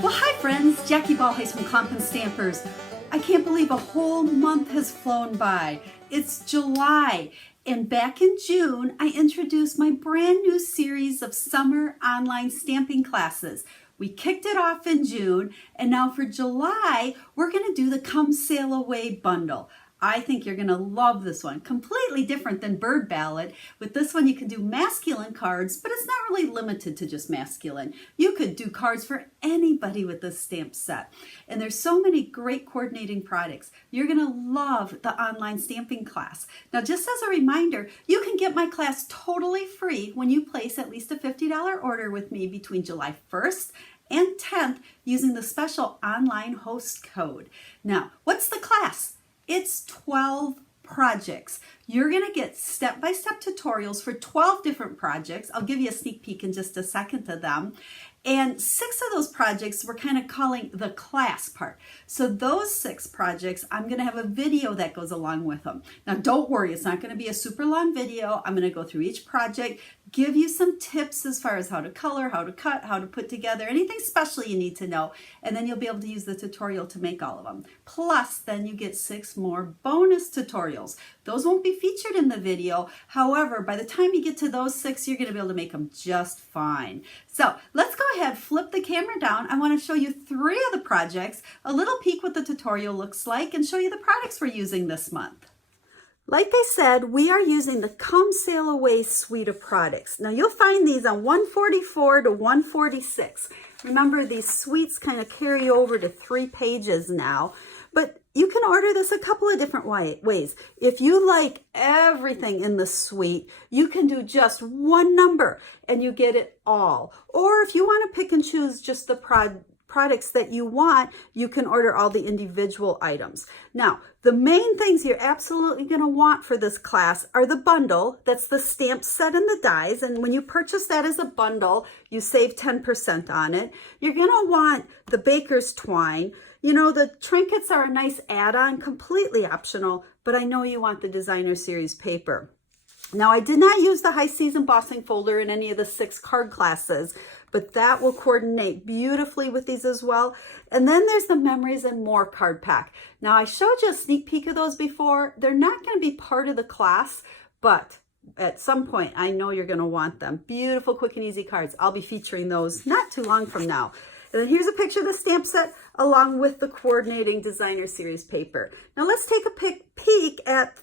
Well, hi friends, Jackie Bolhuis from Klompen Stampers. I can't believe a whole month has flown by. It's July, and back in June, I introduced my brand new series of summer online stamping classes. We kicked it off in June, and now for July, we're going to do the Come Sail Away bundle. I think you're going to love this one. Completely different than Bird Ballad. With this one, you can do masculine cards, but it's not really limited to just masculine. You could do cards for anybody with this stamp set. And there's so many great coordinating products. You're going to love the online stamping class. Now, just as a reminder, you can get my class totally free when you place at least a $50 order with me between July 1st and 10th using the special online host code. Now, what's the class? It's 12 projects. You're going to get step-by-step tutorials for 12 different projects. I'll give you a sneak peek in just a second to them. And 6 of those projects we're kind of calling the class part. So those 6 projects, I'm going to have a video that goes along with them. Now don't worry, it's not going to be a super long video. I'm going to go through each project, give you some tips as far as how to color, how to cut, how to put together, anything special you need to know, and then you'll be able to use the tutorial to make all of them. Plus, then you get 6 more bonus tutorials. Those won't be featured in the video. However, by the time you get to those 6, you're going to be able to make them just fine. So let's go ahead, flip the camera down. I want to show you 3 of the projects, a little peek what the tutorial looks like, and show you the products we're using this month. Like I said, we are using the Come Sail Away suite of products. Now you'll find these on 144 to 146. Remember, these suites kind of carry over to 3 pages now, but you can order this a couple of different ways. If you like everything in the suite, you can do just one number and you get it all. Or if you want to pick and choose just the products that you want, you can order all the individual items. Now, the main things you're absolutely going to want for this class are the bundle. That's the stamp set and the dies. And when you purchase that as a bundle, you save 10% on it. You're going to want the baker's twine. You know, the trinkets are a nice add-on, completely optional, but I know you want the designer series paper. Now, I did not use the high seas embossing folder in any of the 6 card classes, but that will coordinate beautifully with these as well. And then there's the Memories and More card pack. Now, I showed you a sneak peek of those before. They're not going to be part of the class, but at some point, I know you're going to want them. Beautiful, quick and easy cards. I'll be featuring those not too long from now. And then here's a picture of the stamp set along with the coordinating designer series paper. Now let's take a peek at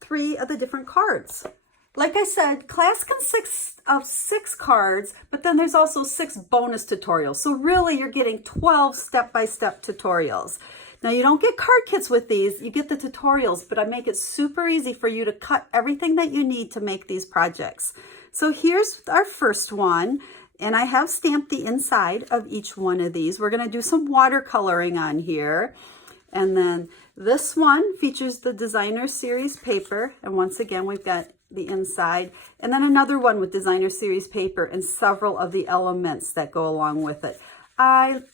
3 of the different cards. Like I said, class consists of 6 cards, but then there's also 6 bonus tutorials. So really you're getting 12 step-by-step tutorials. Now you don't get card kits with these, you get the tutorials, but I make it super easy for you to cut everything that you need to make these projects. So here's our first one. And I have stamped the inside of each one of these. We're going to do some watercoloring on here. And then this one features the designer series paper. And once again, we've got the inside. And then another one with designer series paper and several of the elements that go along with it.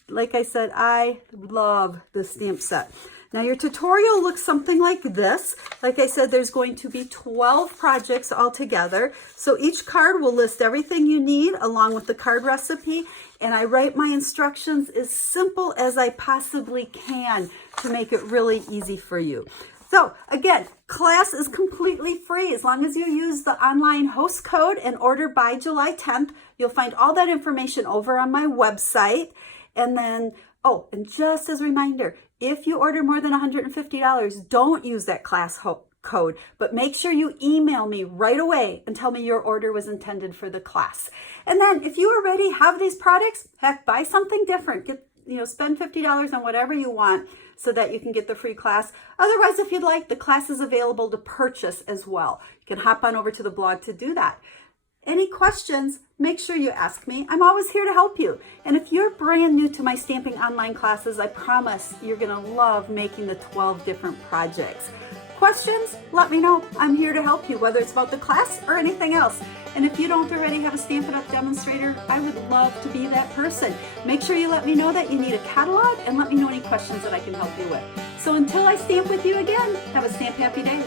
Like I said, I love the stamp set. Now your tutorial looks something like this. Like I said, there's going to be 12 projects altogether. So each card will list everything you need along with the card recipe. And I write my instructions as simple as I possibly can to make it really easy for you. So again, class is completely free as long as you use the online host code and order by July 10th. You'll find all that information over on my website. And then, oh, and just as a reminder, if you order more than $150, don't use that class code, but make sure you email me right away and tell me your order was intended for the class. And then if you already have these products, heck, buy something different. Spend $50 on whatever you want so that you can get the free class. Otherwise, if you'd like, the class is available to purchase as well. You can hop on over to the blog to do that. Any questions, make sure you ask me. I'm always here to help you. And if you're brand new to my stamping online classes, I promise you're going to love making the 12 different projects. Questions? Let me know. I'm here to help you, whether it's about the class or anything else. And if you don't already have a Stampin' Up! Demonstrator, I would love to be that person. Make sure you let me know that you need a catalog and let me know any questions that I can help you with. So until I stamp with you again, have a stamp happy day.